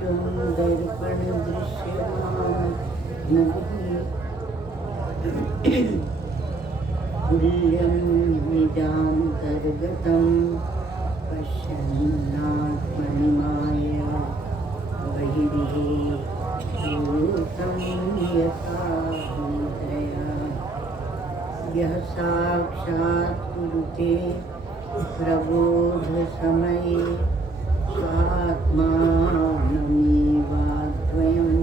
दर्पण दृश्यमान तुल्यं निजान्तर्गतं पश्यन्नात्मनिमाय बहिर्भूतं यथा निद्रया यः साक्षात् कुरुते प्रबोधसमये स्वात्मानमेवाद्वयं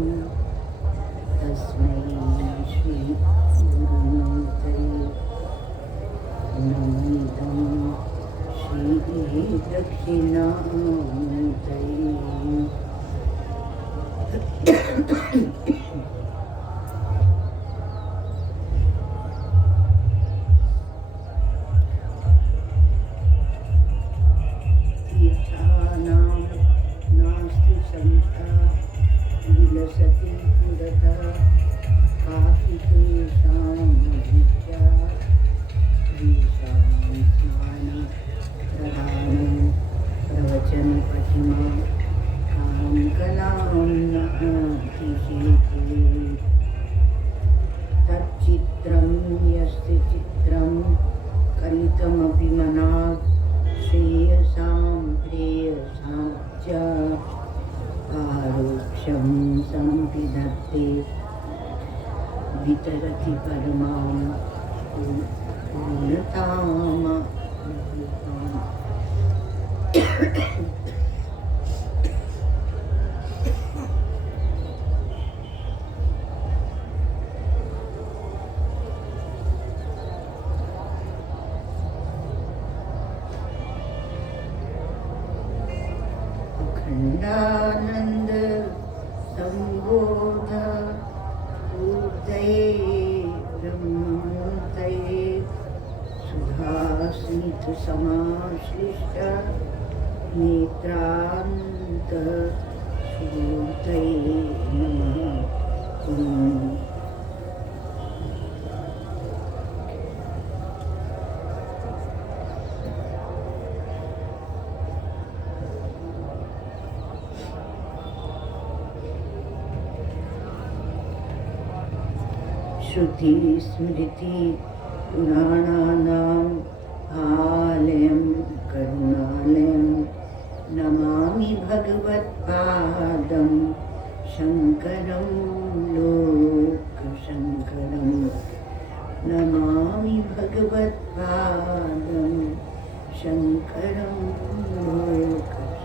तस्मै श्रीगुरुमूर्तये नमिदं श्रीदक्षिणामूर्तये। विलसति पुरतः काफिकेशामभिज्ञा येषां स्नानप्रदानं प्रवचनपठिमा काङ्कनां नतिशेते तच्चित्रं यस्य चित्रं कलितमपि मनात् श्रेयसां प्रेयसां च आरोक्षं संविधत्ते वितरति परमां पूर्णताम्। अखंडानंद संबोध मूर्तये ब्रह्मूर्तये सुधास्मित समाश्लिष्ट नेत्रांत मूर्तये नमः। श्रुति स्मृति पुराणानाम् आलयं करुणालयं नमामि भगवत्पादं शङ्करं लोकशङ्करं नमामि भगवत्पादं शङ्करं लोकशङ्करम्।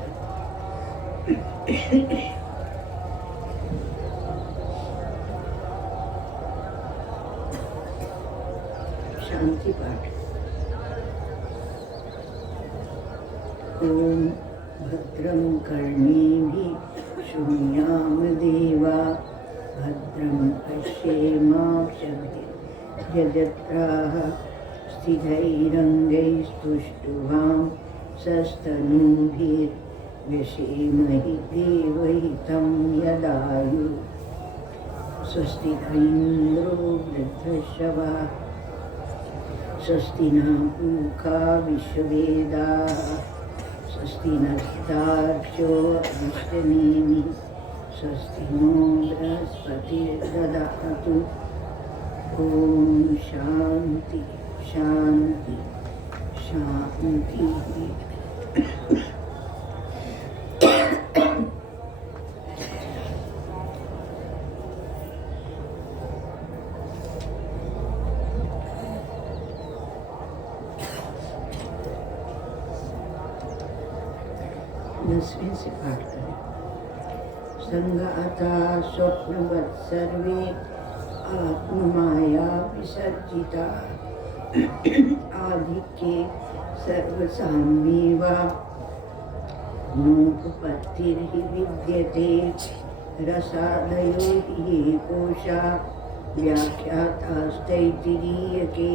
शांति पाठ। ओम भद्रं कर्णेभिः शृणुयाम देवा भद्रं पश्येमाक्षभिर्यजत्राः स्थिरैरङ्गैस्तुष्टुवां सस्तनूभिर्व्यसेमहि देवहितं यदायुः स्वस्ति इन्द्रो वृद्धश्रवाः स्वस्ति न पूषा विश्ववेदाः स्वस्ति नस्तार्क्ष्यो अरिष्टनेमिः स्वस्ति नो बृहस्पतिर्दधातु। ॐ शान्ति शान्ति शान्तिः। दसवें से पाठ करें। संगाता स्वप्नवत् सर्वे आत्ममाया विसर्जिता आधिक्ये सर्वसाम्येवा नोपपत्तिर्हि विद्यते रसादयो हि कोशा व्याख्यातास्तैतिरीयके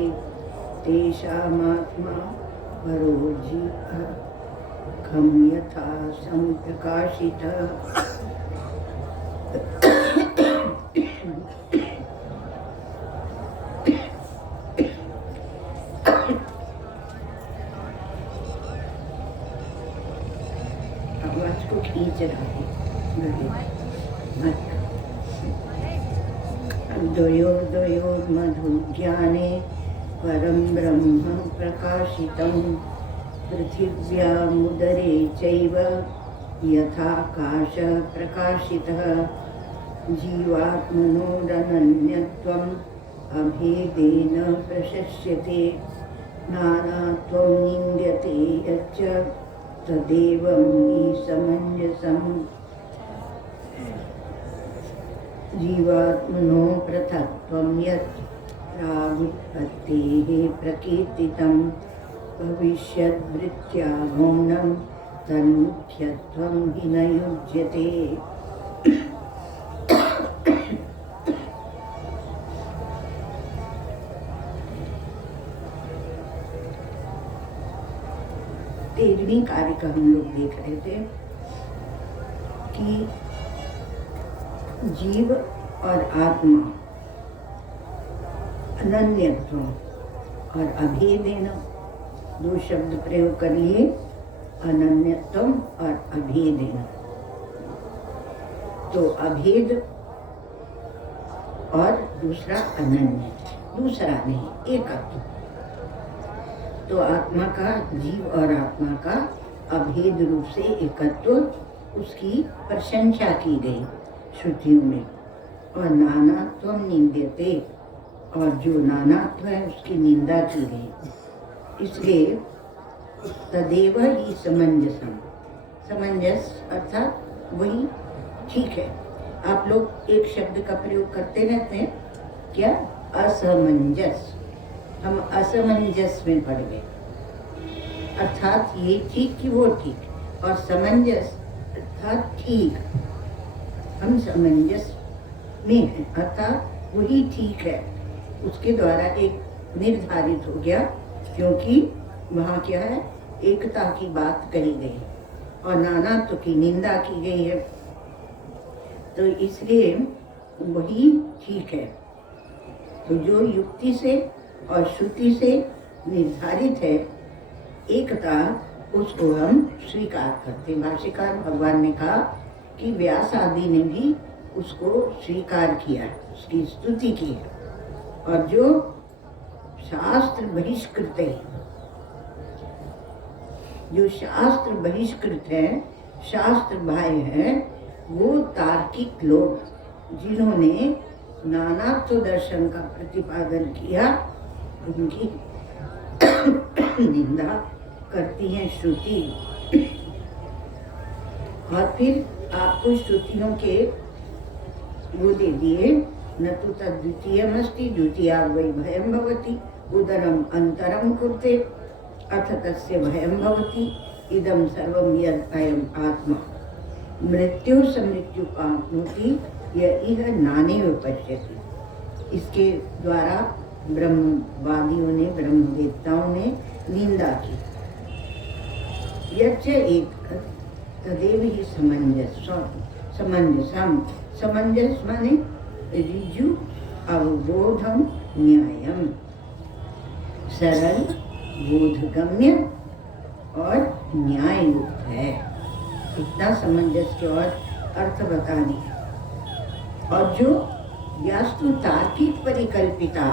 तेषामात्मा परो जीवः खं यथा सम्प्रकाशितः। आवाज को खींच रहा है। द्वयोर्द्वयोर्मधुज्ञाने परं ब्रह्म प्रकाशितं पृथिव्यामुदरे चैव यथाकाश प्रकाशितः जीवात्मनोरनन्यत्वम् अभेदेन प्रशस्यते नानात्वं निन्द्यते यच्च तदेवं हि समञ्जसम् जीवात्मनो पृथक्त्वं यत् प्रागुत्पत्तेः प्रकीर्तितं भविष्यद्वृत्त्या गौणं तन्मुख्यत्वं हि न युज्यते। तेरहवीं कार्य का हम लोग देख रहे थे कि जीव और आत्मा अनन्यत्व और अभेदेन, दो शब्द प्रयोग कर लिए, अनन्यत्व और अभेदेन। तो अभेद और दूसरा अनन्य, दूसरा नहीं, एकत्व। तो आत्मा का, जीव और आत्मा का अभेद रूप से एकत्व, उसकी प्रशंसा की गई श्रुतियों में। और नानात्व निंद्यते, और जो नानात्व है उसकी निंदा की गई। इसलिए तदेव ही समंजसम, समंजस अर्थात वही ठीक है। आप लोग एक शब्द का प्रयोग करते रहते हैं, क्या? असमंजस। हम असमंजस में पड़ गए, अर्थात ये ठीक कि वो ठीक, और समंजस अर्थात ठीक। हम समंजस में हैं, अर्थात वही ठीक है, उसके द्वारा एक निर्धारित हो गया, क्योंकि वहाँ क्या है, एकता की बात कही गई और नानात्व की निंदा की गई है। तो इसलिए वही ठीक है। तो जो युक्ति से और श्रुति से निर्धारित है एकता, उसको हम स्वीकार करते। भाष्यकार भगवान ने कहा कि व्यास आदि ने भी उसको स्वीकार किया, उसकी स्तुति की है। और जो शास्त्र बहिष्कृत है, जो शास्त्र बहिष्कृत है, शास्त्र बाह्य है, वो तार्किक लोग जिन्होंने नानात्व दर्शन का प्रतिपादन किया, उनकी निंदा करती है श्रुति। और फिर आपको श्रुतियों के वो दे दिए, न तो तद्वितीयमस्ति द्वितीया वै भयं भवति, उदरम अंतरम कुरुते अथ तस्य भयं भवति, इदं सर्वं यद् अयम् आत्मा मृत्यु समृत्यु आप्नोति य इह नानेव पश्यति। इसके द्वारा ब्रह्मवादियों ने, ब्रह्मवेत्ताओं ने निंदा की। यच्च एक तदेव ही समंजसम, समंजस माने ऋजु, अवबोधम, न्यायम, सरल, बोधगम्य और न्याय युक्त है। इतना समंजस के और अर्थ बता दिया। और जो यास्तु तार्किक परिकल्पिता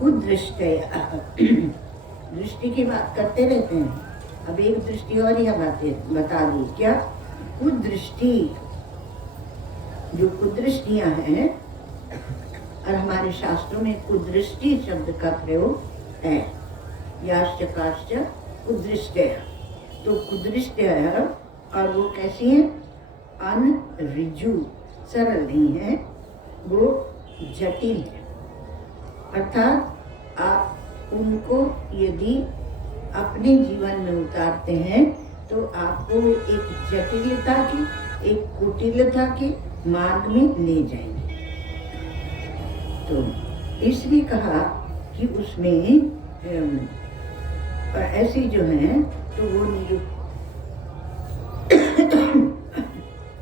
कुदृष्टया, दृष्टि की बात करते रहते हैं। अब एक दृष्टि और यह बातें बता दी, क्या? कुदृष्टि, जो कुदृष्टियां हैं, और हमारे शास्त्रों में कुदृष्टि शब्द का प्रयोग है, याश्च काश्च कुदृष्टय। तो कुदृष्टय, और वो कैसी है? अनऋजु, सरल नहीं है, वो जटिल है। अर्थात आप उनको यदि अपने जीवन में उतारते हैं तो आपको एक जटिलता की, एक कुटिलता के मार्ग में ले जाएंगे। तो इसलिए कहा कि उसमें ऐसी जो हैं तो वो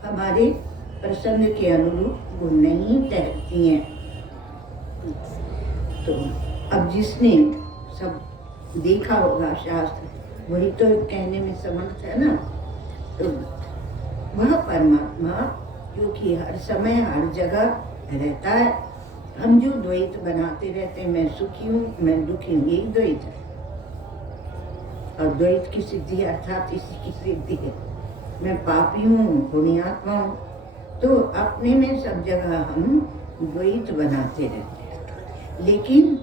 हमारे प्रसंग के अनुरूप वो नहीं ठहरती हैं। तो अब जिसने सब देखा होगा शास्त्र, वही तो कहने में समर्थ है ना। तो वह परमात्मा जो कि हर समय हर जगह रहता है। हम जो द्वैत बनाते रहते हैं, मैं सुखी हूँ मैं दुखी हूँ, यही द्वैत है। और द्वैत की सिद्धि अर्थात इसी की सिद्धि है, मैं पापी हूँ पुण्यात्मा हूँ। तो अपने में सब जगह हम द्वैत बनाते रहते हैं, लेकिन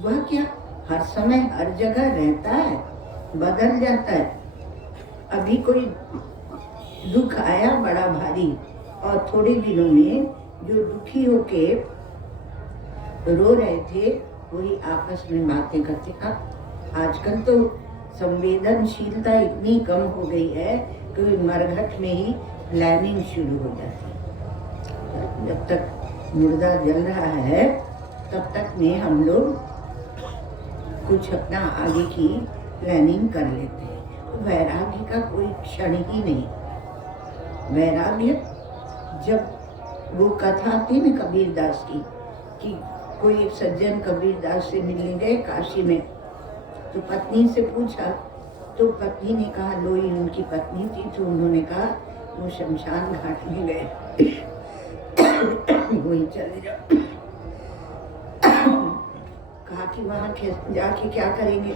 वह क्या हर समय हर जगह रहता है, बदल जाता है। अभी कोई दुख आया बड़ा भारी, और थोड़े दिनों में जो दुखी होके रो रहे थे वही आपस में बातें करते। आजकल तो संवेदनशीलता इतनी कम हो गई है कि मरघट में ही प्लानिंग शुरू हो जाती है। जब तक मुर्दा जल रहा है तब तक में हम लोग कुछ अपना आगे की प्लानिंग कर लेते हैं। वैराग्य का कोई क्षण ही नहीं। वैराग्य, जब वो कथा थी न कबीर दास की कि कोई एक सज्जन कबीर दास से मिलने गए काशी में, तो पत्नी से पूछा, तो पत्नी ने कहा, लोई उनकी पत्नी थी, तो उन्होंने कहा वो शमशान घाट में गए, वही चले जाओ। कहा कि वहां जाके क्या करेंगे,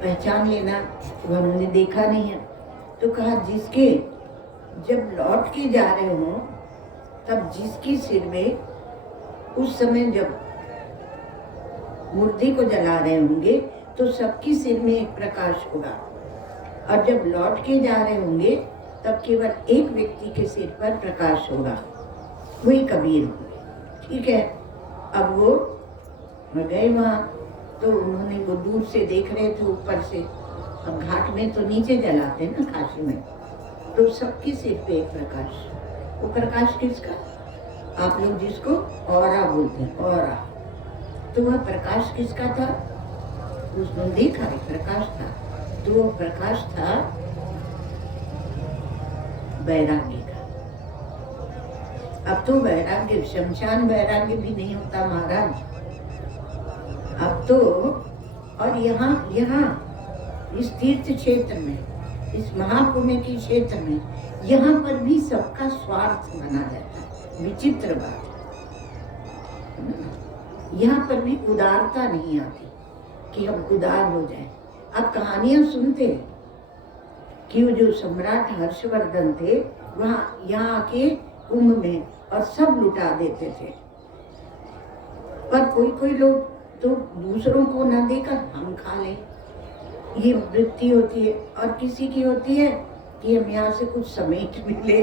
पहचान लेना, वो उन्होंने देखा नहीं है। तो कहा जिसके जब लौट के जा रहे हो तब जिसकी सिर में उस समय जब मुर्दे को जला रहे होंगे तो सबकी सिर में एक प्रकाश होगा, और जब लौट के जा रहे होंगे तब केवल एक व्यक्ति के सिर पर प्रकाश होगा, वही कबीर होंगे। ठीक है। अब वो गए वहाँ, तो उन्होंने वो दूर से देख रहे थे ऊपर से, अब घाट में तो नीचे जलाते ना काशी में, तो सबके सिर पे एक प्रकाश। वो प्रकाश किसका, आप लोग जिसको औरा बोलते हैं, औरा, तो वह प्रकाश किसका था, उसने देखा एक प्रकाश था, तो वो प्रकाश था वैराग्य का। अब तो वैराग्य, शमशान वैराग्य भी नहीं होता महाराज। अब तो, और यहाँ इस तीर्थ क्षेत्र में, इस महापुण्य के क्षेत्र में, यहाँ पर भी सबका स्वार्थ माना जाता है। विचित्र बात, यहाँ पर भी उदारता नहीं आती कि हम उदार हो जाएं। आप कहानियां सुनते हैं कि वो जो सम्राट हर्षवर्धन थे, वहाँ यहाँ आके कुंभ में और सब लुटा देते थे, पर कोई लोग तो दूसरों को ना देकर हम खा लें, ये वृत्ति होती है। और किसी की होती है कि हम यहाँ से कुछ समेट मिले,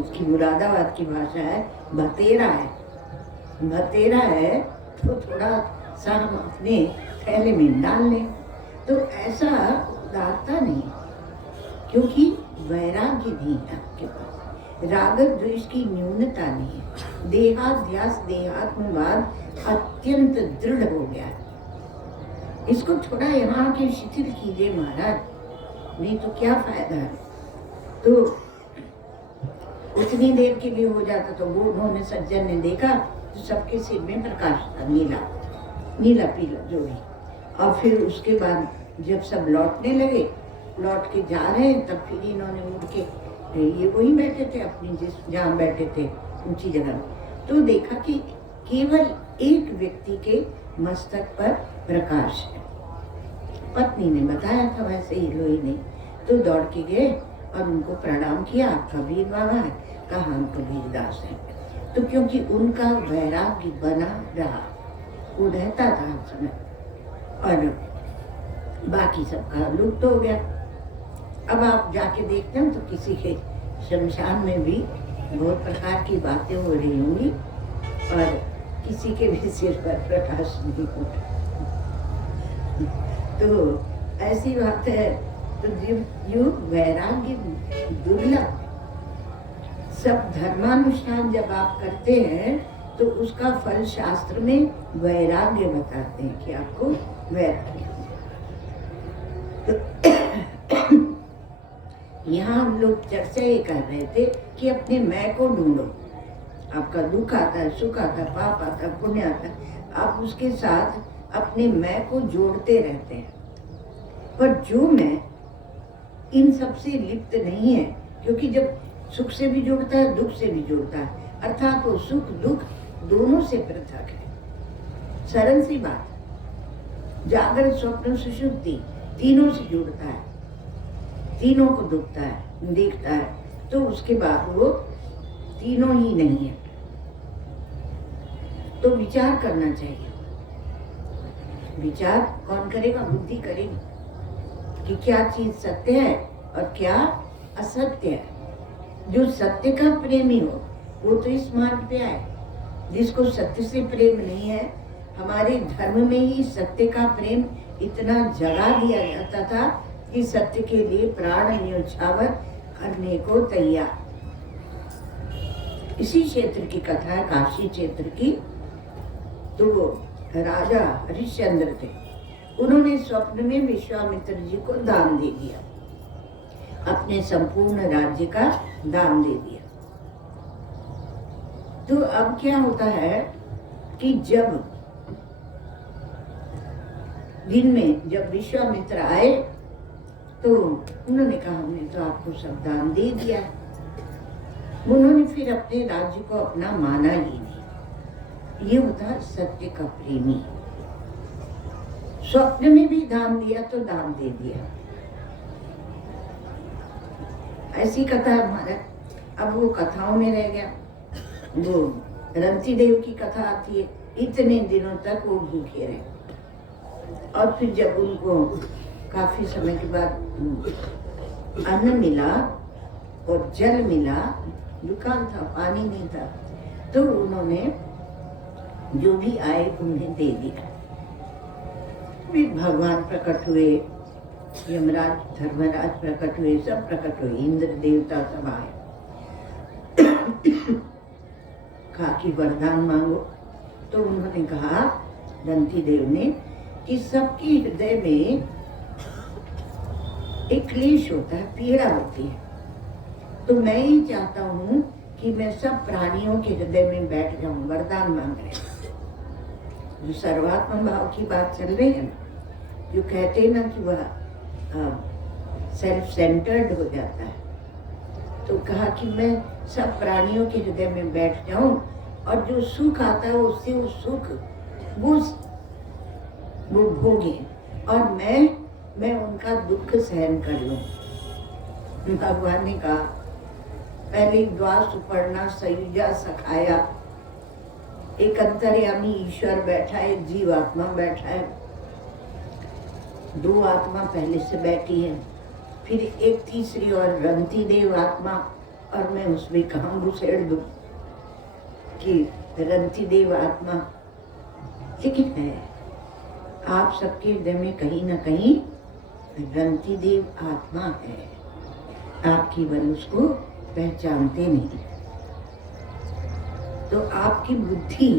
उसकी मुरादाबाद की भाषा है भतेरा है, भतेरा है, तो थोड़ा सा हम अपने थैले में डाल लें। तो ऐसा उदारता नहीं, क्योंकि वैराग्य भी है आपके पास, राग द्वेष की न्यूनता नहीं है, देहाध्यास देहात्मवाद अत्यंत दृढ़ हो गया है। इसको थोड़ा यहाँ के शिथिल कीजिए महाराज, नहीं तो क्या फायदा है। तो उतनी देर के लिए हो जाता, तो वो उन्होंने सज्जन ने देखा तो सबके सिर में प्रकाश था, नीला नीला पीला जो भी। और फिर उसके बाद जब सब लौटने लगे, लौट के जा रहे हैं, तब फिर इन्होंने मुड़ के, ये वहीं बैठे थे अपनी जिस जहाँ बैठे थे ऊंची जगह, तो देखा कि केवल एक व्यक्ति के मस्तक पर प्रकाश है। पत्नी ने बताया था वैसे ही लोई ने, तो दौड़ के गए और उनको प्रणाम किया, कबीर बाबा है, कहा हम कबीर दास हैं। तो क्योंकि उनका वैराग्य बना रहा, वो रहता था हर समय, और बाकी सबका लुप्त हो गया। अब आप जाके देखते हैं तो किसी के शमशान में भी बहुत प्रकार की बातें हो रही होंगी, और किसी के भी सिर पर प्रकाश नहीं होता। तो ऐसी बात है। तो जो वैराग्य दुर्लभ, सब धर्मानुष्ठान जब आप करते हैं तो उसका फल शास्त्र में वैराग्य बताते हैं कि आपको वैराग्य। यहाँ हम लोग चर्चा ये कर रहे थे कि अपने मैं को ढूंढो। आपका दुख आता है, सुख आता है, पाप आता है, पुण्य आता है, आप उसके साथ अपने मैं को जोड़ते रहते हैं, पर जो मैं इन सब से लिप्त नहीं है, क्योंकि जब सुख से भी जुड़ता है दुख से भी जुड़ता है, अर्थात वो सुख दुख दोनों से पृथक है। सरल सी बात, जागृत स्वप्न सुषुप्ति तीनों से जुड़ता है, तीनों को दुखता है देखता है, तो उसके बाद वो तीनों ही नहीं है। तो विचार करना चाहिए। विचार कौन करेगा? बुद्धि करेगी कि क्या चीज सत्य है और क्या असत्य है। जो सत्य का प्रेमी हो वो तो इस मार्ग पे आए। जिसको सत्य से प्रेम नहीं है, हमारे धर्म में ही सत्य का प्रेम इतना जगा दिया जाता था कि सत्य के लिए प्राण न्योछावर करने को तैयार। इसी क्षेत्र की कथा है, काशी क्षेत्र की। तो वो राजा हरिश्चंद्र थे, उन्होंने स्वप्न में विश्वामित्र जी को दान दे दिया, अपने संपूर्ण राज्य का दान दे दिया। तो अब क्या होता है कि जब दिन में जब विश्वामित्र आए तो उन्होंने कहा हमने तो आपको सब दान दे दिया। उन्होंने फिर अपने राज्य को अपना माना ही नहीं। ये होता सत्य का प्रेमी। स्वप्न में भी दान दिया तो दान दे दिया। ऐसी कथा हमारा अब वो कथाओं में रह गया। वो रंती देव की कथा आती है, इतने दिनों तक वो भूखे रहे और फिर जब उनको काफी समय के बाद अन्न मिला और जल मिला, दुकान था, पानी नहीं था, तो उन्होंने जो भी आए उन्हें दे दिया। फिर भगवान प्रकट हुए, यमराज धर्मराज प्रकट हुए, सब प्रकट हुए, इंद्र देवता सब आए। कहा कि वरदान मांगो। तो उन्होंने कहा, दंती देव ने, कि सबके हृदय में एक क्लेश होता है, पीड़ा होती है। तो मैं ही चाहता हूँ कि मैं सब प्राणियों के हृदय में बैठ जाऊं। वरदान मांग रहे हैं। जो सर्वात्म भाव की बात चल रही है ना, जो कहते हैं ना कि वह सेल्फ सेंटर्ड हो जाता है, तो कहा कि मैं सब प्राणियों के हृदय में बैठ जाऊं और जो सुख आता है उससे वो सुख वो भोगे और मैं उनका दुख सहन कर लूं। भगवान ने कहा, पहले द्वार सुपर्णा सयुजा सखाया, एक अंतर्यामी ईश्वर बैठा है, एक जीवात्मा बैठा है, दो आत्मा पहले से बैठी है, फिर एक तीसरी और रंती देव आत्मा, और मैं उसमें कहाँ घुसेड़ दूं कि रंती देव आत्मा। लेकिन है आप सबके हृदय में कहीं ना कहीं रंती देव आत्मा है, आप केवल उसको पहचानते नहीं। तो आपकी बुद्धि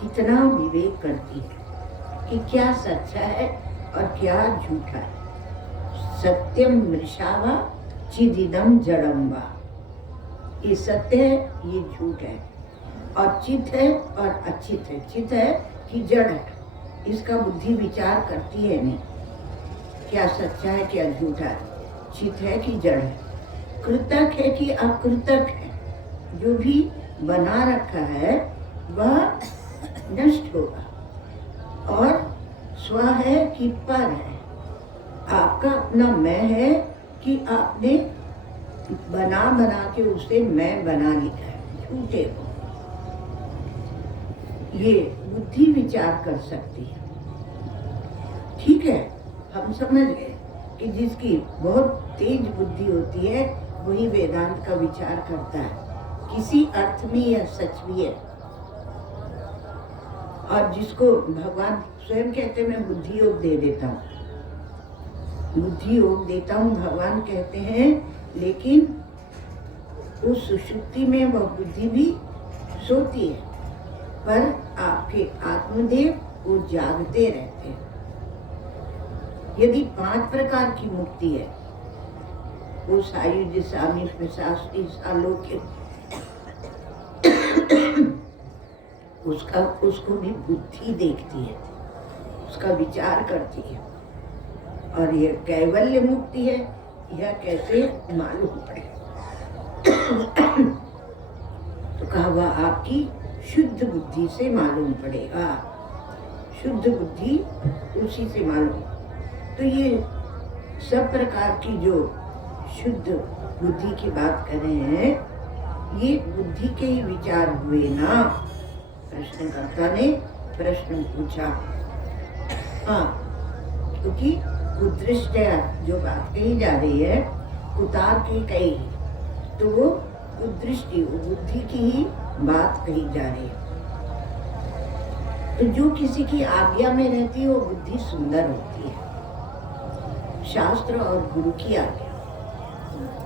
कितना विवेक करती है कि क्या सच्चा है और क्या झूठा है। सत्यम मृषावा चिदिदम जड़म्बा, ये सत्य है, ये झूठ है, और चित है और अचित है। चित है कि जड़ है, इसका बुद्धि विचार करती है नहीं, क्या सच्चा है क्या झूठा है। चित है कि जड़ है, कृतक है कि अकृतक है। जो भी बना रखा है वह नष्ट होगा, और स्व है कि पर है। आपका अपना मैं है कि आपने बना बना के उसे मैं बना लिया है, झूठे को। ये बुद्धि विचार कर सकती है। ठीक है, हम समझ गए कि जिसकी बहुत तेज बुद्धि होती है वही वेदांत का विचार करता है, किसी अर्थ में यह सच भी है। और जिसको भगवान स्वयं कहते हैं मैं बुद्धि योग दे देता हूँ, बुद्धि योग देता हूँ भगवान कहते हैं, लेकिन उस सुषुप्ति में वह बुद्धि भी सोती है, पर आपके आत्मदेव वो जागते रहते हैं। यदि 5 प्रकार की मुक्ति है, वो सायुज्य सामीप्य शास्त्री सालोक्य, उसको भी बुद्धि देखती है, उसका विचार करती है। और ये कैवल्य मुक्ति है, यह कैसे मालूम पड़े। तो कहा वह आपकी शुद्ध बुद्धि से मालूम पड़ेगा, शुद्ध बुद्धि उसी से मालूम। तो ये सब प्रकार की जो शुद्ध बुद्धि की बात कर रहे हैं, ये बुद्धि के ही विचार हुए ना। प्रश्नकर्ता ने प्रश्न पूछा। हाँ, क्योंकि कुदृष्टया जो बात कही जा रही है, कुतार की कही, तो वो कुदृष्टि, वो बुद्धि की ही बात कही जा रही है। तो जो किसी की आज्ञा में रहती है वो बुद्धि सुंदर होती है। शास्त्र और गुरु की आज्ञा,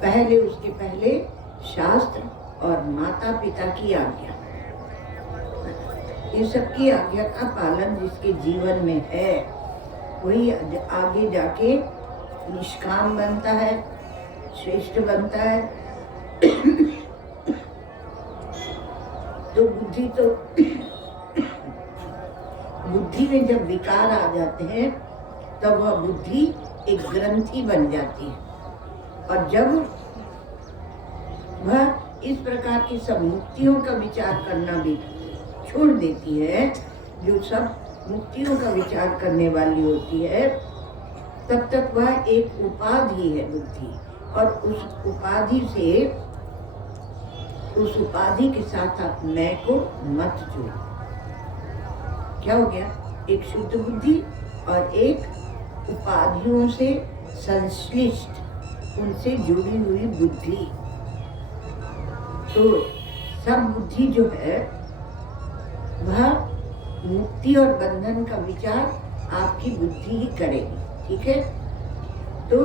पहले उसके पहले शास्त्र और माता पिता की आज्ञा, ये सबकी आज्ञा का पालन जिसके जीवन में है, वही आगे जाके निष्काम बनता है, श्रेष्ठ बनता है। तो बुद्धि में जब विकार आ जाते हैं तब वह बुद्धि एक ग्रंथि बन जाती है, और जब वह इस प्रकार की सब मुक्तियों का विचार करना भी छोड़ देती है, जो सब मुक्तियों का विचार करने वाली होती है, तब तक वह एक उपाधि है बुद्धि, और उस उपाधि के साथ आप मैं को मत जोड़ो। क्या हो गया? एक शुद्ध बुद्धि और एक उपाधियों से संश्लिष्ट, उनसे जुड़ी हुई बुद्धि। तो सब बुद्धि जो है वह मुक्ति और बंधन का विचार आपकी बुद्धि ही करेगी, ठीक है? तो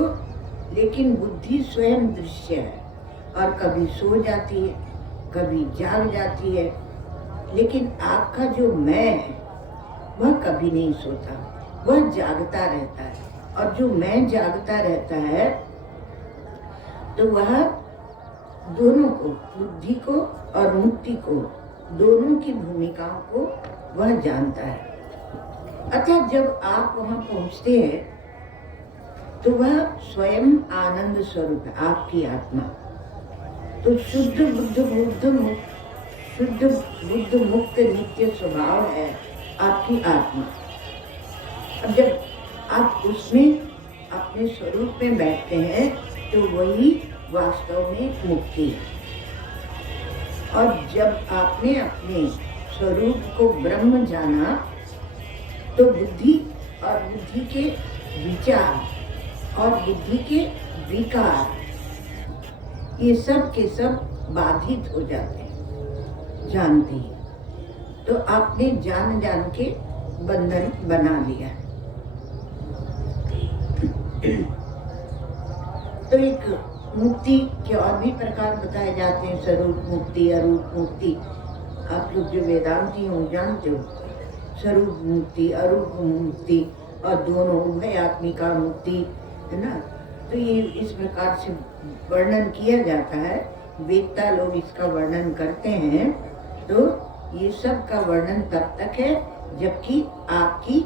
लेकिन बुद्धि स्वयं दृश्य है, और कभी सो जाती है, कभी जाग जाती है, लेकिन आपका जो मैं है वह कभी नहीं सोता, वह जागता रहता है। और जो मैं जागता रहता है तो वह दोनों को, बुद्धि को और मुक्ति को, दोनों की भूमिकाओं को वह जानता है। अतः जब आप वहां पहुंचते हैं तो वह स्वयं आनंद स्वरूप है, आपकी आत्मा। तो शुद्ध बुद्ध मुक्त नित्य स्वभाव है आपकी आत्मा। अब जब आप उसमें अपने स्वरूप में बैठते हैं तो वही वास्तव में मुक्ति है। और जब आपने अपने स्वरूप को ब्रह्म जाना तो बुद्धि और बुद्धि के विचार और बुद्धि के विकार, ये सब के सब बाधित हो जाते हैं, जानते हैं। तो आपने जान के बंधन बना लिया। तो एक मुक्ति के और भी प्रकार बताए जाते हैं, स्वरूप मुक्ति, अरूप मुक्ति। आप लोग जो वेदांती हो जानते हो, स्वरूप मुक्ति, अरूप मुक्ति, और दोनों उभय आत्मिका मुक्ति, है ना? तो ये इस प्रकार से वर्णन किया जाता है। वेदता लोग इसका वर्णन करते हैं। तो ये सब का वर्णन तब तक है जबकि आपकी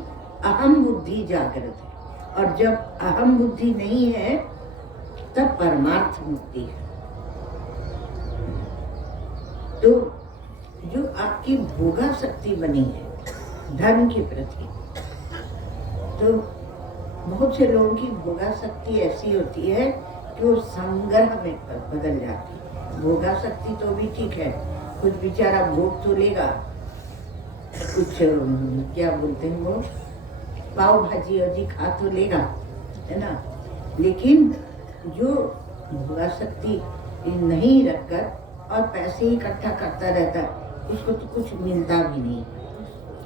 अहम बुद्धि जागृत है, और जब अहम बुद्धि नहीं है तब परमार्थ मुक्ति है। तो जो आपकी भोगा शक्ति बनी है धन के प्रति, तो बहुत से लोगों की भोगा शक्ति ऐसी होती है कि वो संग्रह में बदल जाती है। भोगा शक्ति तो भी ठीक है, कुछ बेचारा भोग तो लेगा, कुछ क्या बोलते हैं वो, पाव भाजी वाजी खा तो लेगा, है ना? लेकिन जो भोगा शक्ति नहीं रखकर और पैसे इकट्ठा करता रहता है, उसको तो कुछ मिलता भी नहीं।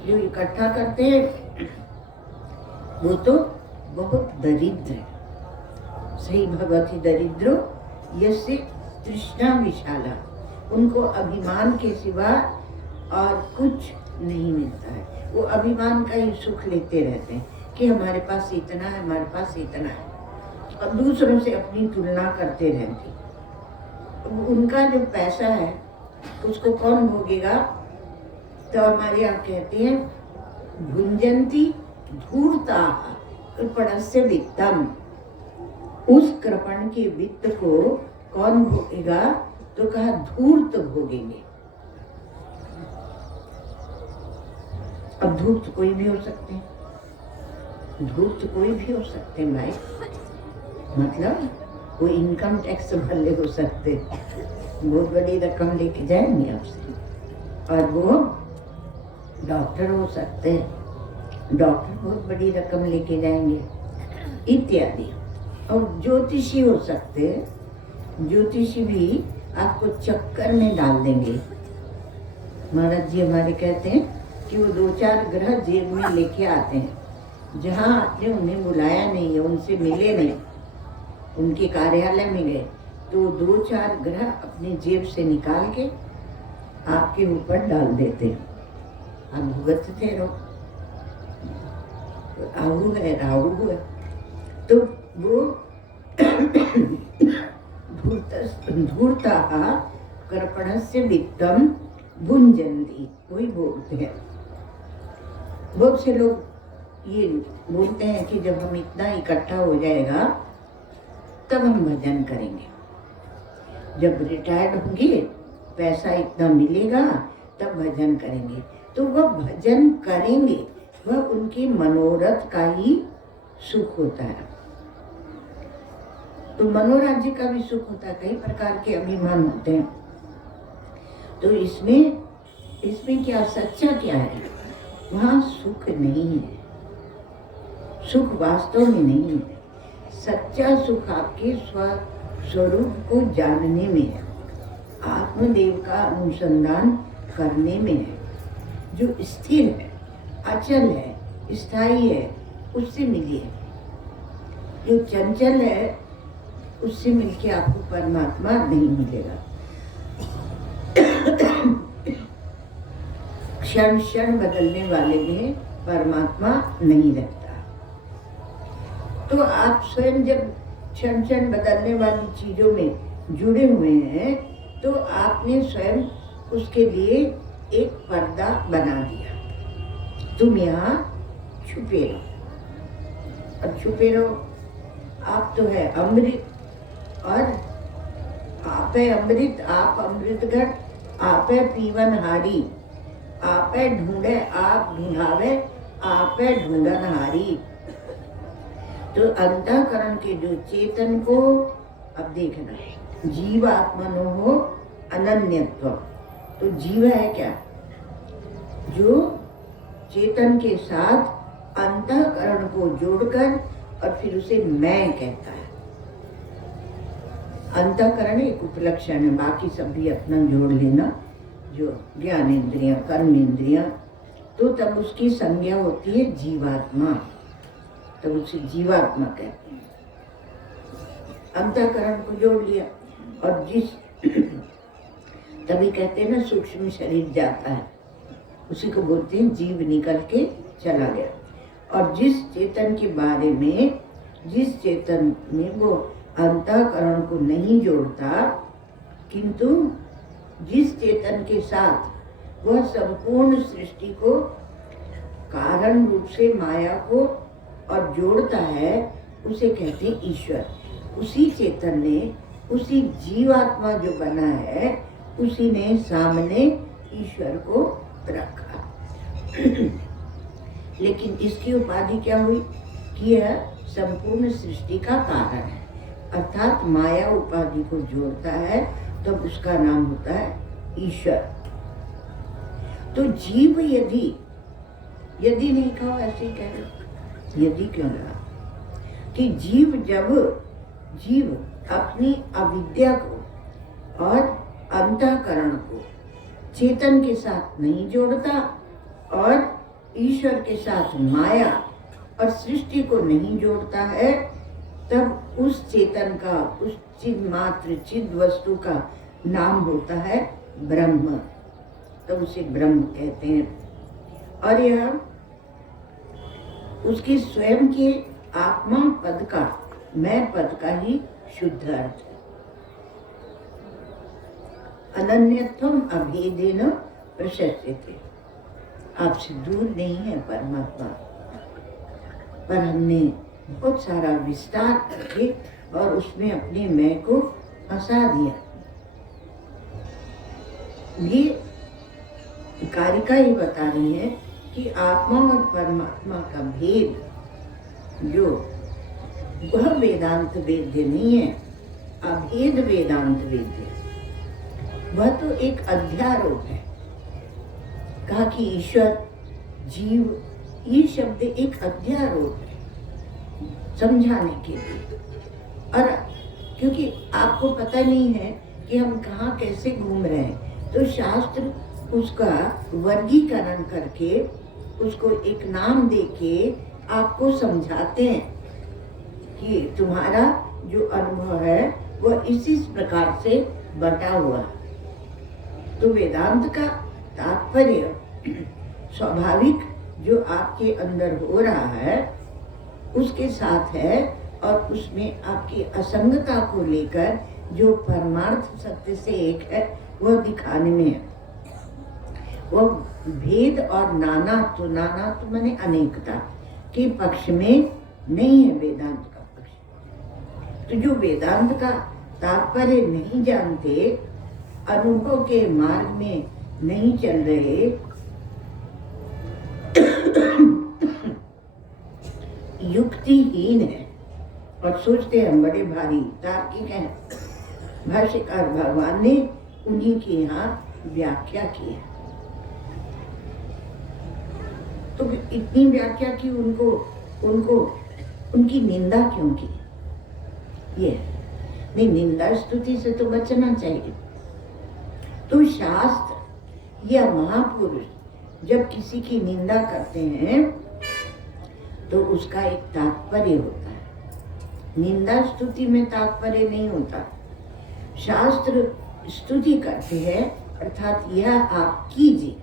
जो इकट्ठा करते हैं वो तो बहुत दरिद्र है। सही भगवती दरिद्रो यस्य तृष्णा विशाला, उनको अभिमान के सिवा और कुछ नहीं मिलता है। वो अभिमान का ही सुख लेते रहते हैं कि हमारे पास इतना है, हमारे पास इतना है, और दूसरों से अपनी तुलना करते रहते। उनका जो पैसा है उसको कौन भोगेगा? तो हमारे यहाँ कहते हैं भुंजंती धूर्ता पड़स्य वित्तम, उस कृपण के वित्त को कौन भोगेगा? तो कहा धूर्त भोगेंगे। अब धूर्त कोई भी हो सकते हैं, धूर्त कोई भी हो सकते हैं भाई, मतलब वो इनकम टैक्स वाले हो सकते, बहुत बड़ी रकम लेके जाएंगे आपसे, और वो डॉक्टर हो सकते हैं, डॉक्टर बहुत बड़ी रकम लेके जाएंगे इत्यादि। और ज्योतिषी हो सकते हैं, ज्योतिषी भी आपको चक्कर में डाल देंगे। महाराज जी हमारे कहते हैं कि वो 2-4 ग्रह जेब में लेके आते हैं, जहाँ आपने उन्हें बुलाया नहीं है, उनसे मिले नहीं, उनके कार्यालय में गए, तो 2-4 ग्रह अपने जेब से निकाल के आपके ऊपर डाल देते हैं, आप भुगतते रहो। राहु है, राहु है, तो वो धूर्ताः कृपणस्य वित्तम भुंजन्ति, वही बोलते हैं। बहुत से लोग ये बोलते हैं कि जब हम इतना इकट्ठा हो जाएगा तब हम भजन करेंगे, जब रिटायर्ड होंगे पैसा इतना मिलेगा तब भजन करेंगे। तो वह भजन करेंगे, वह उनके मनोरथ का ही सुख होता है। तो मनोराज्य का भी सुख होता है, कई प्रकार के अभिमान होते हैं। तो इसमें क्या सच्चा क्या है? वहाँ सुख नहीं है, सुख वास्तव में नहीं है। सच्चा सुख आपके स्वरूप को जानने में है, आत्मदेव का अनुसंधान करने में है, जो स्थिर है, अचल है, स्थायी है, उससे मिलिए। जो चंचल है उससे मिलके आपको परमात्मा नहीं मिलेगा। क्षण क्षण बदलने वाले में परमात्मा नहीं रहता। तो आप स्वयं जब क्षण क्षण बदलने वाली चीजों में जुड़े हुए हैं, तो आपने स्वयं उसके लिए एक पर्दा बना दिया। तुम यहाँ छुपे रहो, और छुपे रहो। आप तो है अमृत, और आप है अमृत, आप अमृत घट, आप है पीवन हारी, आप है ढूंढे आप ढूंढावे, आप है ढूंढन हारी। तो अंतःकरण के जो चेतन को, अब देखना, जीव आत्मनो हो अनन्यत्व। तो जीव है क्या? जो चेतन के साथ अंतःकरण को जोड़कर और फिर उसे मैं कहता है। अंतःकरण एक उपलक्षण है, बाकी सब भी अपना जोड़ लेना, जो ज्ञान इंद्रियां, कर्म इंद्रियां, तो तब उसकी संज्ञा होती है जीवात्मा, तब उसे जीवात्मा कहते हैं। अंतःकरण को जोड़ लिया, और जिस तभी कहते हैं ना सूक्ष्म शरीर जाता है, उसी को बोलते हैं जीव निकल के चला गया। और जिस चेतन के बारे में, जिस चेतन में वो अंतःकरण को नहीं जोड़ता, किंतु जिस चेतन के साथ वह संपूर्ण सृष्टि को कारण रूप से माया को और जोड़ता है, उसे कहते हैं ईश्वर। उसी चेतन ने, उसी जीवात्मा जो बना है, उसी ने सामने ईश्वर को रखा। लेकिन इसकी उपाधि क्या हुई कि यह संपूर्ण सृष्टि का कारण है, अर्थात माया उपाधि को जोड़ता है, तो उसका नाम होता है ईश्वर। तो जीव यदि नहीं कहो, ऐसे ही कह रहे, यदि क्यों लगा कि जीव अपनी अविद्या को और अंतःकरण को चेतन के साथ नहीं जोड़ता, और ईश्वर के साथ माया और सृष्टि को नहीं जोड़ता है, तब उस चेतन का, उस चिन्मात्र चिद वस्तु का नाम होता है ब्रह्म। तो उसे ब्रह्म कहते हैं। और यह उसके स्वयं के आत्मा पद का, मैं पद का ही शुद्ध अर्थ है। अनन्यत्वम अभेदेन प्रशस्यते। आपसे दूर नहीं है परमात्मा, पर हमने बहुत सारा विस्तार करके और उसमें अपने मैं को फंसा दिया। ये कारिका ही बता रही है कि आत्मा और परमात्मा का भेद जो वह वेदांत वेद्य नहीं है, अभेद वेदांत वेद्य। वह तो एक अध्यारोप है। कहा कि ईश्वर, जीव, ये शब्द एक अध्यारोप है समझाने के लिए। और क्योंकि आपको पता नहीं है कि हम कहाँ कैसे घूम रहे हैं, तो शास्त्र उसका वर्गीकरण करके उसको एक नाम देके आपको समझाते हैं कि तुम्हारा जो अनुभव है वह इसी प्रकार से बटा हुआ है। तो वेदांत का तात्पर्य स्वाभाविक जो आपके अंदर हो रहा है उसके साथ है, और उसमें आपकी असंगता को लेकर जो परमार्थ सत्य से एक है वह दिखाने में है। वह भेद और नानात्व, नानात्व माने अनेकता के पक्ष में नहीं है वेदांत का पक्ष। तो जो वेदांत का तात्पर्य नहीं जानते, अनुभव के मार्ग में नहीं चल रहे, युक्तिहीन है और सोचते हैं बड़े भारी तार्किक हैं, भाष्यकार भगवान ने उन्हीं के यहाँ व्याख्या की है। तो इतनी व्याख्या की, उनको उनकी निंदा क्यों की? ये नहीं, निंदा स्तुति से तो बचना चाहिए। तो शास्त्र या महापुरुष जब किसी की निंदा करते हैं तो उसका एक तात्पर्य होता है। निंदा स्तुति में तात्पर्य नहीं होता। शास्त्र स्तुति करते हैं अर्थात यह आप कीजिए,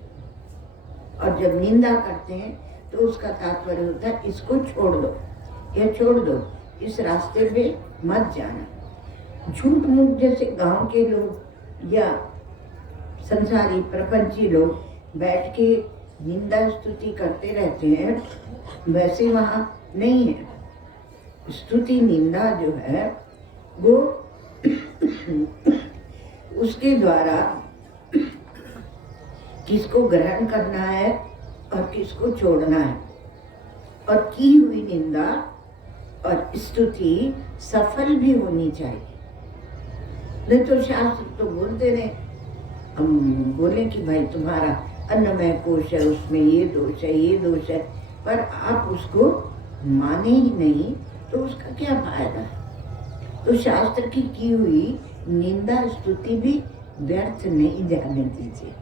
और जब निंदा करते हैं तो उसका तात्पर्य होता है इसको छोड़ दो, यह छोड़ दो, इस रास्ते पे मत जाना। झूठ मूठ जैसे गांव के लोग या संसारी प्रपंची लोग बैठ के निंदा स्तुति करते रहते हैं, वैसे वहाँ नहीं है। स्तुति निंदा जो है वो उसके द्वारा किसको ग्रहण करना है और किसको छोड़ना है, और की हुई निंदा और स्तुति सफल भी होनी चाहिए। नहीं तो शास्त्र तो बोलते रहे, हम बोले कि भाई तुम्हारा अन्नमय कोश है, उसमें ये दोष है, ये दोष है, पर आप उसको माने ही नहीं तो उसका क्या फायदा है? तो शास्त्र की हुई निंदा स्तुति भी व्यर्थ नहीं जाने दीजिए।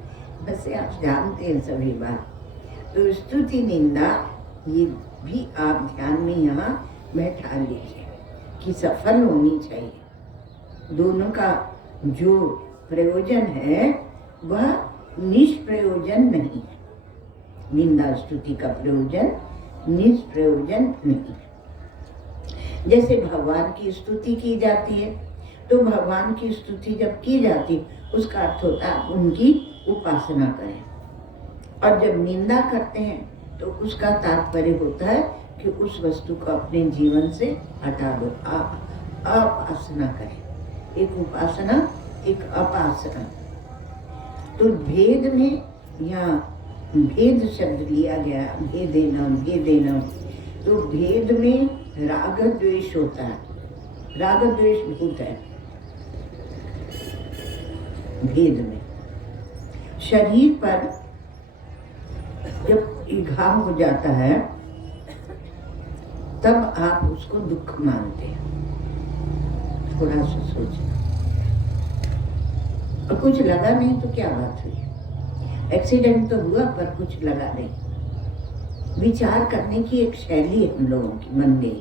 बस आप जानते हैं सभी बात। तो स्तुति निंदा ये भी आप ध्यान में यहाँ बैठा लीजिए कि सफल होनी चाहिए। दोनों का जो प्रयोजन है वह निष्प्रयोजन नहीं है। निंदा स्तुति का प्रयोजन निष्प्रयोजन नहीं है। जैसे भगवान की स्तुति की जाती है, तो भगवान की स्तुति जब की जाती उसका अर्थ होता है उनकी उपासना करें, और जब निंदा करते हैं तो उसका तात्पर्य होता है कि उस वस्तु को अपने जीवन से हटा दो, आप अपासना करें। एक उपासना, एक अपासना। तो भेद में यहाँ भेद शब्द लिया गया, भेदेना भेदेना। तो भेद में राग द्वेष होता है, राग द्वेष भूत है भेद में। शरीर पर जब घाव हो जाता है तब आप उसको दुख मानते हैं। थोड़ा सा सोचना। और कुछ लगा नहीं तो क्या बात हुई? एक्सीडेंट तो हुआ पर कुछ लगा नहीं। विचार करने की एक शैली है हम लोगों की मन में।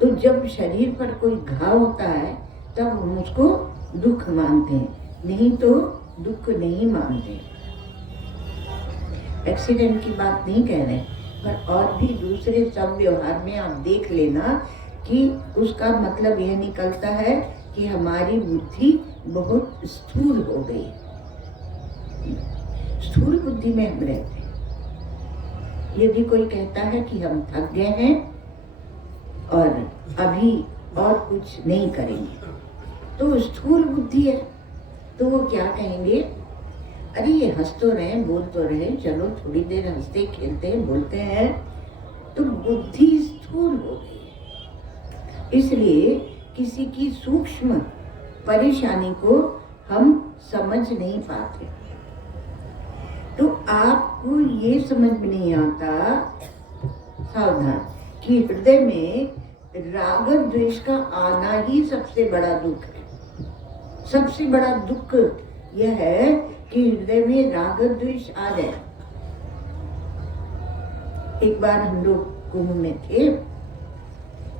तो जब शरीर पर कोई घाव होता है तब हम उसको दुख मानते हैं, नहीं तो दुख नहीं मानते। एक्सीडेंट की बात नहीं कह रहे, पर और भी दूसरे सब व्यवहार में आप देख लेना कि उसका मतलब यह निकलता है कि हमारी बुद्धि बहुत स्थूल हो गई। स्थूल बुद्धि में हम रहते हैं। यदि कोई कहता है कि हम थक गए हैं और अभी और कुछ नहीं करेंगे। तो स्थूल बुद्धि है, तो वो क्या कहेंगे, अरे ये हंस तो रहे, बोल तो रहे, चलो थोड़ी देर हंसते खेलते हैं, बोलते हैं, तो बुद्धि स्थूल हो गई है। इसलिए किसी की सूक्ष्म परेशानी को हम समझ नहीं पाते। तो आपको ये समझ में नहीं आता, सावधान, कि हृदय में राग द्वेष का आना ही सबसे बड़ा दुख है। सबसे बड़ा दुख यह है कि हृदय में राग द्वेष आ जाए। एक बार हम लोग कुंभ में थे,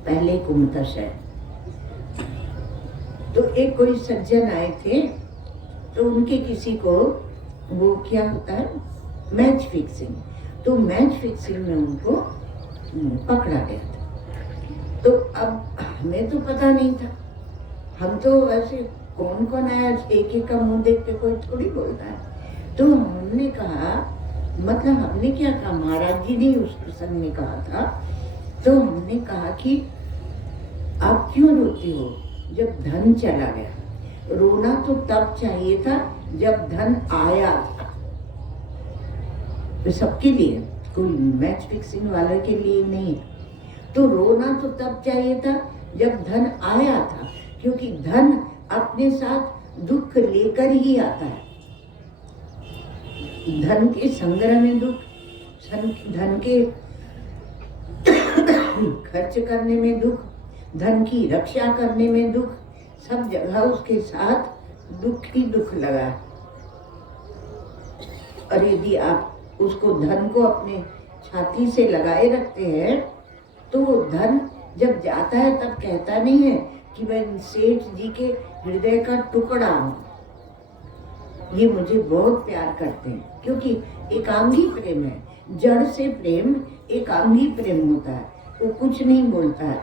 पहले कुंभ था शायद, तो एक कोई सज्जन आए थे, तो उनके किसी को वो क्या होता है मैच फिक्सिंग, तो मैच फिक्सिंग में उनको पकड़ा गया था। तो अब हमें तो पता नहीं था, हम तो ऐसे कौन कौन आया, एक एक का मुंह देख के कोई थोड़ी बोलता है। तो हमने कहा, मतलब हमने क्या कहा, महाराज जी ने उस प्रसंग में कहा था, तो हमने कहा कि आप क्यों रोती हो जब धन चला गया, रोना तो तब चाहिए था जब धन आया था। तो सबके लिए, कोई मैच फिक्सिंग वाले के लिए नहीं है। तो रोना तो तब चाहिए था जब धन आया था, क्योंकि धन अपने साथ दुख लेकर ही आता है। धन के संग्रह में दुख, धन के खर्च करने में दुख, धन की रक्षा करने में दुख, सब जगह उसके साथ दुख ही दुख लगा। और यदि आप उसको, धन को अपने छाती से लगाए रखते हैं, तो वो धन जब जाता है तब कहता नहीं है कि मैं सेठ जी के हृदय का टुकड़ा हूँ, ये मुझे बहुत प्यार करते हैं, क्योंकि एकांगी प्रेम है। जड़ से प्रेम एकांगी प्रेम होता है, वो कुछ नहीं बोलता है।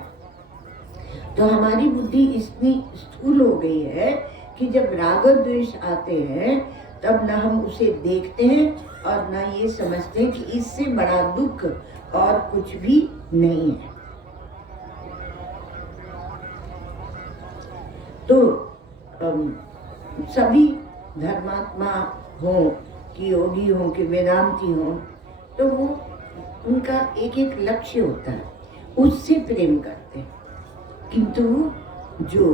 तो हमारी बुद्धि इतनी स्थूल हो गई है कि जब राग द्वेष आते हैं तब ना हम उसे देखते हैं और ना ये समझते हैं कि इससे बड़ा दुख और कुछ भी नहीं है। तो सभी धर्मात्मा हो कि योगी हो कि वेदांती हो, तो वो उनका एक एक लक्ष्य होता है, उससे प्रेम करते हैं। किंतु जो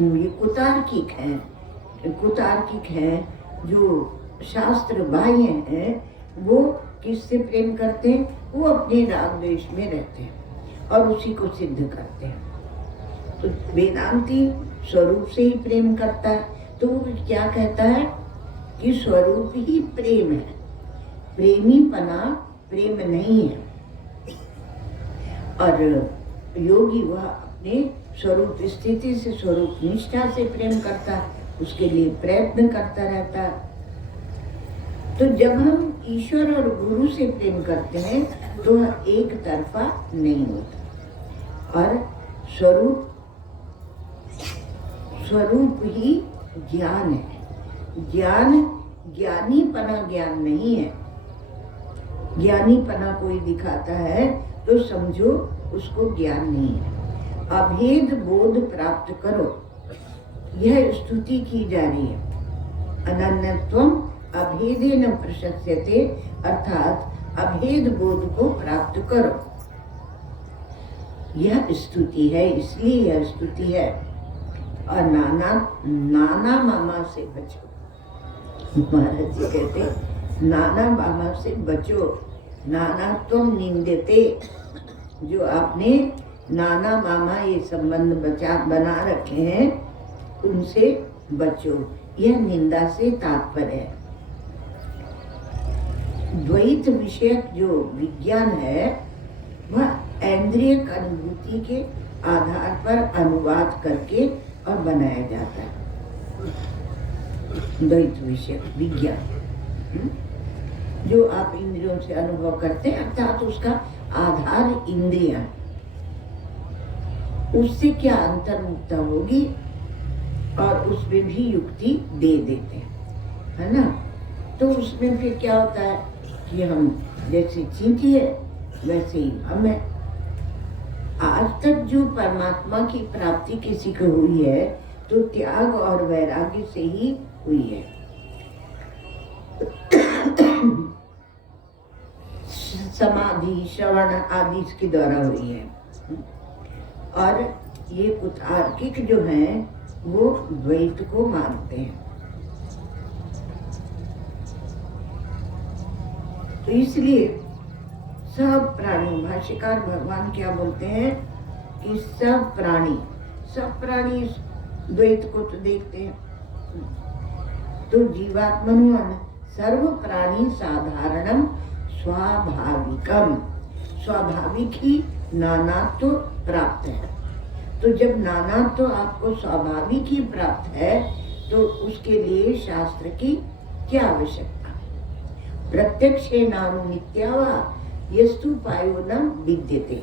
ये कुतार्किक है, जो शास्त्र बाह्य हैं, वो किससे प्रेम करते हैं, वो अपने राग द्वेष में रहते हैं और उसी को सिद्ध करते हैं। तो वेदांती स्वरूप से ही प्रेम करता है, तो वो क्या कहता है कि स्वरूप ही प्रेम है, प्रेमीपना प्रेम नहीं है। और योगी वह अपने स्वरूप स्थिति से, स्वरूप निष्ठा से प्रेम करता है, उसके लिए प्रयत्न करता रहता है। तो जब हम ईश्वर और गुरु से प्रेम करते हैं तो वह एक तरफा नहीं होता, और स्वरूप ही ज्ञान है। ज्ञान ज्ञानीपना ज्ञान नहीं है। ज्ञानीपना कोई दिखाता है तो समझो उसको ज्ञान नहीं है। अभेद बोध प्राप्त करो, यह स्तुति की जा रही है। अनन्यत्वम अभेदेन प्रशस्यते, अर्थात अभेद बोध को प्राप्त करो, यह स्तुति है, इसलिए यह स्तुति है। और नाना मामा से बचो। महाराज जी कहते नाना मामा से बचो, नाना तुम निंदते। जो आपने नाना मामा ये संबंध बना रखे हैं, उनसे बचो, यह निंदा से तात्पर्य है। द्वैत विषयक जो विज्ञान है वह इंद्रियक अनुभूति के आधार पर अनुवाद करके और बनाया जाता है। द्वैत विषयक विज्ञान जो आप इंद्रियों से अनुभव करते हैं, अर्थात उसका आधार इंद्रियां, उससे क्या अंतर्मुक्ता होगी और उसमें भी युक्ति दे देते हैं, है ना। तो उसमें फिर क्या होता है कि हम जैसे चींटी है वैसे ही हम है। आज तक जो परमात्मा की प्राप्ति किसी को हुई है तो त्याग और वैराग्य से ही हुई है। समाधि, श्रवण आदि के द्वारा हुई है। और ये कुतार्किक जो हैं वो द्वैत को मानते हैं। तो इसलिए सब प्राणी, भाष्यकार भगवान क्या बोलते हैं कि सब प्राणी द्वैत को तो देखते हैं। तो जीवात्मन सर्व प्राणी साधारणम स्वाभाविकम, स्वाभाविक ही नानात्व प्राप्त है। तो जब नानात्व आपको स्वाभाविक ही प्राप्त है तो उसके लिए शास्त्र की क्या आवश्यकता? प्रत्यक्षेनानुनित्यावा यस्तु पायोनम विद्यते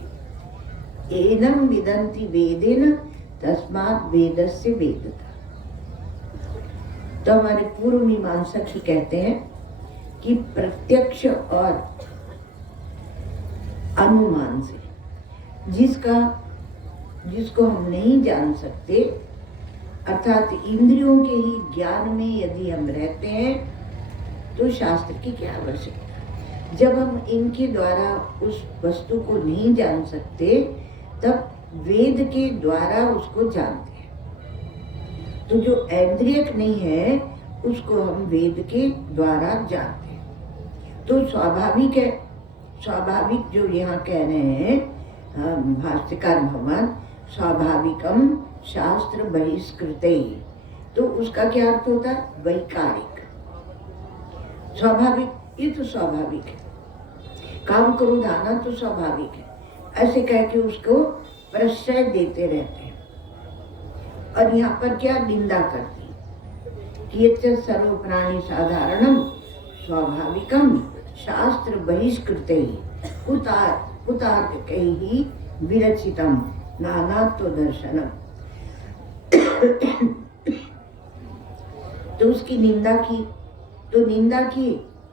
एनम विदन्ति वेदेन तस्मात् वेदस्य वेदता। तो हमारे पूर्व मीमांसक ही कहते हैं कि प्रत्यक्ष और अनुमान से जिसको हम नहीं जान सकते, अर्थात इंद्रियों के ही ज्ञान में यदि हम रहते हैं तो शास्त्र की क्या आवश्यकता? जब हम इनके द्वारा उस वस्तु को नहीं जान सकते तब वेद के द्वारा उसको जानते हैं। तो जो ऐन्द्रियक नहीं है उसको हम वेद के द्वारा जानते हैं। तो स्वाभाविक है, स्वाभाविक जो यहाँ कह रहे हैं भाष्यकार भगवान, स्वाभाविकम शास्त्र बहिष्कृते, तो उसका क्या अर्थ होता है? वैकारिक। स्वाभाविक, ये तो स्वाभाविक है। काम करो धाना तो स्वाभाविक है, ऐसे कह के उसको प्रश्रय देते रहते हैं। और यहाँ पर क्या निंदा करती कि सर्व प्राणी साधारणम स्वाभाविकम शास्त्र बहिष्कृते कुतार्क ही विरचितम नानात्व दर्शनम। तो उसकी निंदा की, तो निंदा की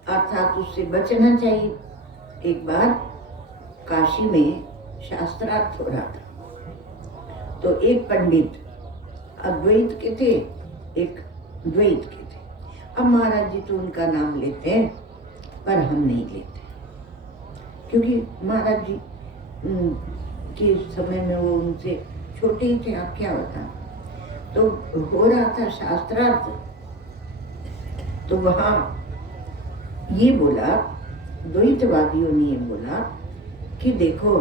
अर्थात उससे बचना चाहिए। एक बार काशी में शास्त्रार्थ हो रहा था, तो एक पंडित अद्वैत के थे, एक द्वैत के थे। अब महाराज जी तो उनका नाम लेते हैं पर हम नहीं लेते, क्योंकि महाराज जी के समय में वो उनसे छोटे ही थे, आप क्या बताएं। तो हो रहा था शास्त्रार्थ, तो वहाँ ये बोला, द्वैतवादियों ने ये बोला कि देखो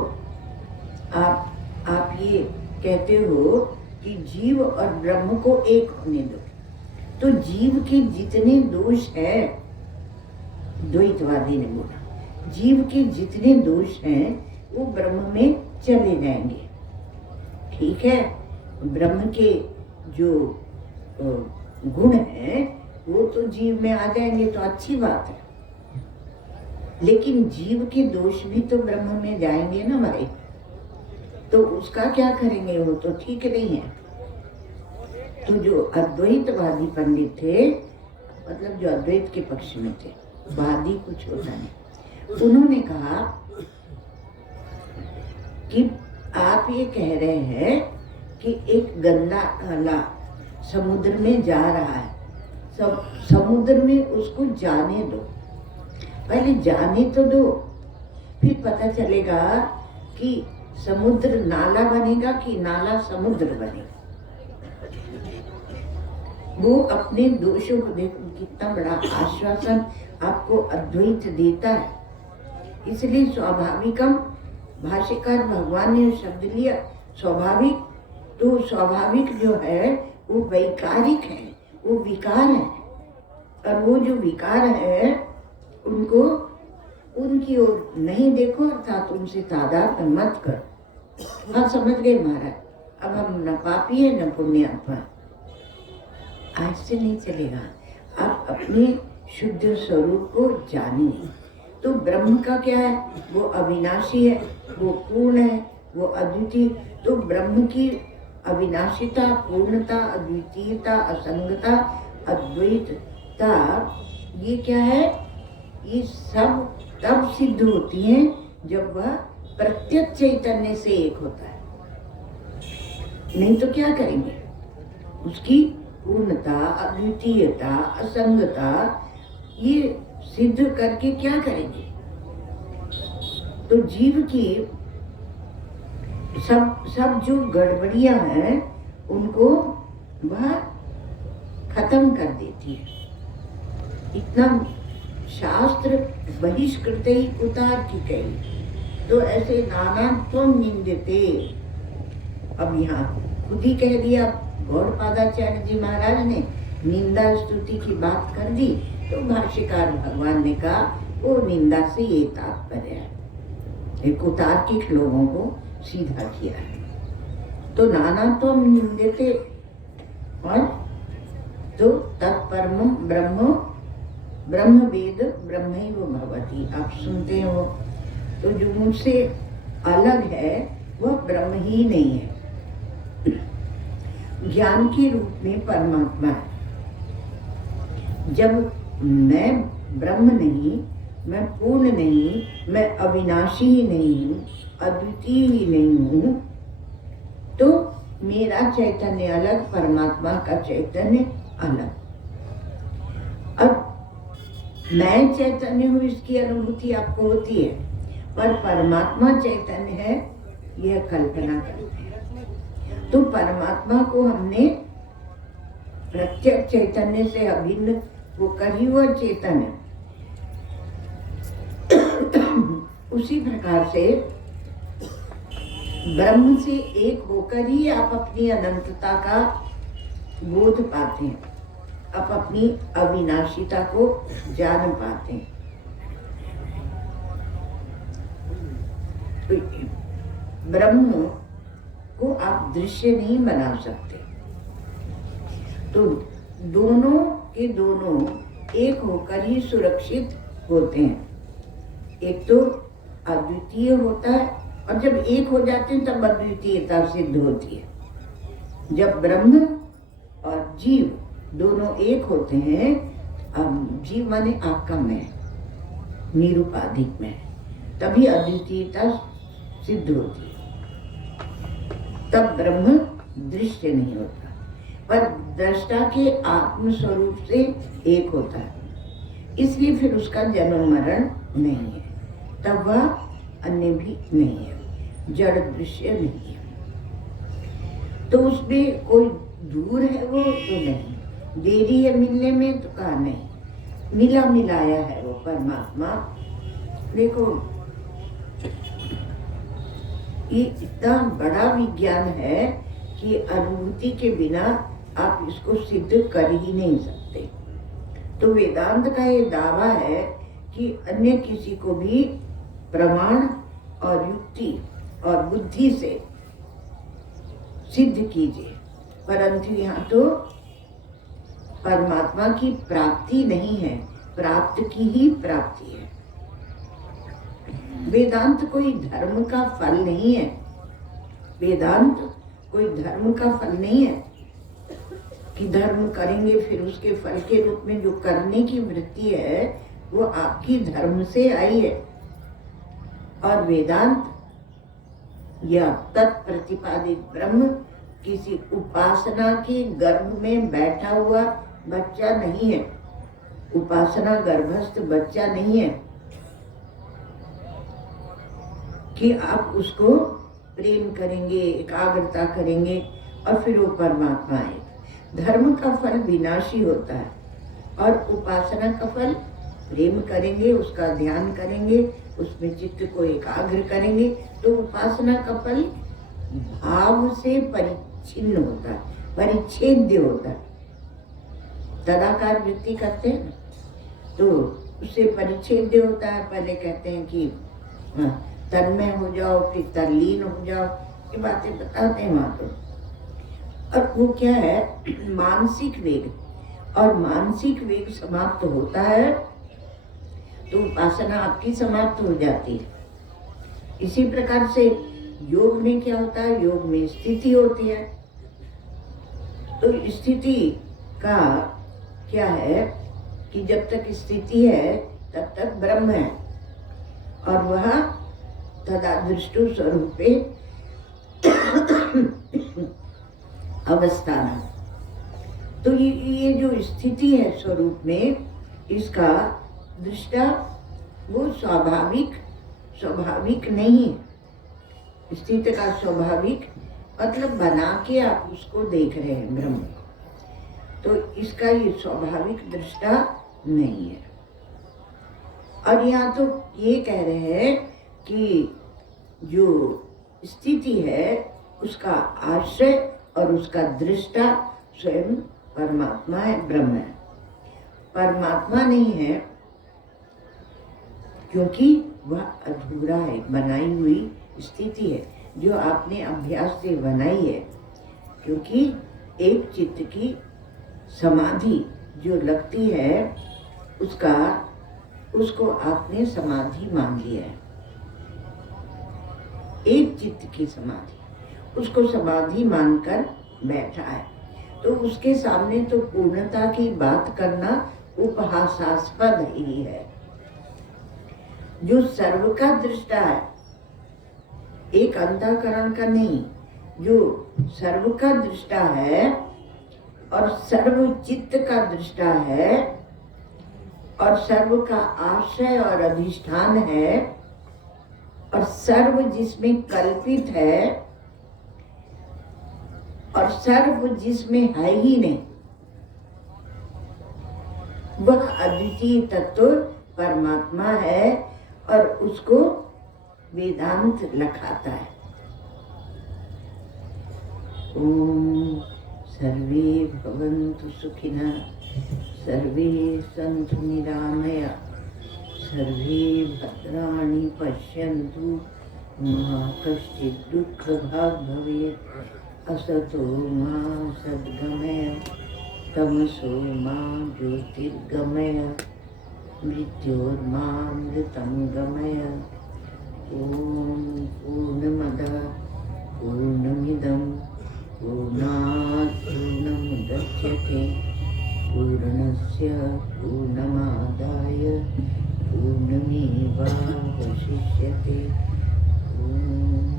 आप ये कहते हो कि जीव और ब्रह्म को एक होने दो, तो जीव के जितने दोष हैं, द्वैतवादी ने बोला, जीव के जितने दोष हैं वो ब्रह्म में चले जाएंगे। ठीक है, ब्रह्म के जो गुण हैं वो तो जीव में आ जाएंगे तो अच्छी बात है, लेकिन जीव के दोष भी तो ब्रह्म में जाएंगे ना हमारे, तो उसका क्या करेंगे? वो तो ठीक नहीं है। तो जो अद्वैतवादी पंडित थे, मतलब जो अद्वैत के पक्ष में थे, वादी कुछ होता नहीं, उन्होंने कहा कि आप ये कह रहे हैं कि एक गंदा नाला समुद्र में जा रहा है, समुद्र में उसको जाने दो, पहले जाने तो दो, फिर पता चलेगा कि समुद्र नाला बनेगा कि नाला समुद्र बनेगा। वो अपने दोषों को देखो, कितना बड़ा आश्वासन आपको अद्वैत देता है। इसलिए स्वाभाविकम, भाष्यकार भगवान ने शब्द लिया स्वाभाविक, तो स्वाभाविक जो है वो वैकारिक है, वो विकार है, और वो जो विकार है उनको उनकी ओर नहीं देखो, अर्थात उनसे तादाद मत करो। हाँ, समझ गए महाराज, अब हम न पापी है न पुण्यात्मा, आज से नहीं चलेगा। आप अपने शुद्ध स्वरूप को जानिए। तो ब्रह्म का क्या है? वो अविनाशी है, वो पूर्ण है, वो अद्वितीय। तो ब्रह्म की अविनाशिता, पूर्णता, अद्वितीयता, असंगता, अद्वैतता, ये क्या है? ये सब तब सिद्ध होती हैं जब वह प्रत्यक्ष चैतन्य से एक होता है। नहीं तो क्या करेंगे? उसकी पूर्णता, अद्वितीयता, असंगता ये सिद्ध करके क्या करेंगे? तो जीव की सब जो गड़बड़ियां हैं उनको वह खत्म कर देती है। इतना शास्त्र बहिष्कृत ही कुतार की कही, तो ऐसे नाना तुम निंदते। अब यहाँ खुद ही कह दिया, गौड़पादाचार्य जी महाराज ने निंदा स्तुति की बात कर दी, तो भाष्यकार भगवान ने कहा वो निंदा से ये तात्पर्य है, एक उतार्किक लोगों को सीधा किया है। तो नाना तो निंदते और तो तत्परम ब्रह्म ब्रह्म वेद ब्रह्मैव भवति। आप सुनते हो, तो जो मुझसे अलग है वह ब्रह्म ही नहीं है, ज्ञान के रूप में परमात्मा है। जब मैं ब्रह्म नहीं, मैं पूर्ण नहीं, मैं अविनाशी ही नहीं हूँ, अद्वितीय ही नहीं हूँ, तो मेरा चैतन्य अलग, परमात्मा का चैतन्य अलग। अब मैं चैतन्य हूँ इसकी अनुभूति आपको होती है, पर परमात्मा चैतन्य है यह कल्पना करते हैं। तो परमात्मा को हमने प्रत्यक्ष चैतन्य से अभिन्न होकर ही वह चेतन है। उसी प्रकार से ब्रह्म से एक होकर ही आप अपनी अनंतता का बोध पाते हैं, आप अपनी अविनाशिता को जान पाते हैं। ब्रह्म को आप दृश्य नहीं बना सकते, तो दोनों के दोनों एक होकर ही सुरक्षित होते हैं। एक तो अद्वितीय होता है, और जब एक हो जाते हैं तब अद्वितीयता सिद्ध होती है। जब ब्रह्म और जीव दोनों एक होते हैं, अब जीव माने आपका मैं, निरुपाधिक मैं, तभी अद्वितीयता सिद्ध होती है। तब ब्रह्म दृश्य नहीं होता, पर दृष्टा के आत्म स्वरूप से एक होता है, इसलिए फिर उसका जन्म मरण नहीं है, तब वह अन्य भी नहीं है, जड़ दृश्य नहीं है। तो उसमें कोई दूर है वो तो नहीं, देरी है मिलने में तो कहा नहीं, मिला मिलाया है वो परमात्मा। देखो ये इतना बड़ा विज्ञान है कि अनुभूति के बिना आप इसको सिद्ध कर ही नहीं सकते। तो वेदांत का ये दावा है कि अन्य किसी को भी प्रमाण और युक्ति और बुद्धि से सिद्ध कीजिए, परंतु यहाँ तो परमात्मा की प्राप्ति नहीं है, प्राप्त की ही प्राप्ति है। वेदांत कोई धर्म का फल नहीं है, वेदांत कोई धर्म का फल नहीं है कि धर्म करेंगे फिर उसके फल के रूप में जो करने की वृत्ति है वो आपकी धर्म से आई है। और वेदांत या तत्प्रतिपादित ब्रह्म किसी उपासना के गर्भ में बैठा हुआ बच्चा नहीं है, उपासना गर्भस्थ बच्चा नहीं है कि आप उसको प्रेम करेंगे, एकाग्रता करेंगे और फिर वो परमात्मा आएगा। धर्म का फल विनाशी होता है और उपासना का फल प्रेम करेंगे, उसका ध्यान करेंगे, उसमें चित्त को एकाग्र करेंगे, तो उपासना का फल भाव से परिच्छिन्न होता है, परिच्छेद्य होता है। तदाकार वृत्ति करते हैं तो उससे परिच्छेद्य होता है। पहले कहते हैं कि तन्मय हो जाओ, फिर तरलीन हो जाओ, ये बातें बताते हैं वहाँ तो। और वो क्या है, मानसिक वेग, और मानसिक वेग समाप्त होता है तो उपासना आपकी समाप्त हो जाती है। इसी प्रकार से योग में क्या होता है, योग में स्थिति होती है। तो स्थिति का क्या है कि जब तक स्थिति है तब तक ब्रह्म है, और वह तदादृष्टु स्वरूपे अवस्थान। तो ये जो स्थिति है स्वरूप में, इसका दृष्टा वो स्वाभाविक नहीं है। स्थिति का स्वाभाविक मतलब बना के आप उसको देख रहे हैं ब्रह्म को, तो इसका ये स्वाभाविक दृष्टा नहीं है। और यहाँ तो ये कह रहे हैं कि जो स्थिति है उसका आश्रय और उसका दृष्टा स्वयं परमात्मा है, ब्रह्म है। परमात्मा नहीं है क्योंकि वह अधूरा है, बनाई हुई स्थिति है जो आपने अभ्यास से बनाई है। क्योंकि एक चित्त की समाधि जो लगती है उसको आपने समाधि मान लिया है। एक चित्त की समाधि, उसको समाधि मानकर बैठा है, तो उसके सामने तो पूर्णता की बात करना उपहासास्पद ही है। जो सर्व का दृष्टा है, एक अंतःकरण का नहीं, जो सर्व का दृष्टा है और सर्व चित्त का दृष्टा है और सर्व का आश्रय और अधिष्ठान है और सर्व जिसमें कल्पित है और सर्व जिसमें है ही नहीं, वह अद्वितीय तत्व परमात्मा है और उसको वेदांत लखाता है। ओम सर्वे भवन्तु सुखिनः, सर्वे सन्तु निरामया, सर्वे भद्राणि पश्यन्तु, मा कश्चित् दुःखभाग् भवेत्। असतो मा सद्गमय, तमसो मा ज्योतिर्गमय, मृत्योर्मामृतं गमय। ओम पूर्णमदः पूर्णमिदं पूर्णात् पूर्णमुदच्यते, पूर्णस्य पूर्णमादाय पूर्णमेवावशिष्यते। ओम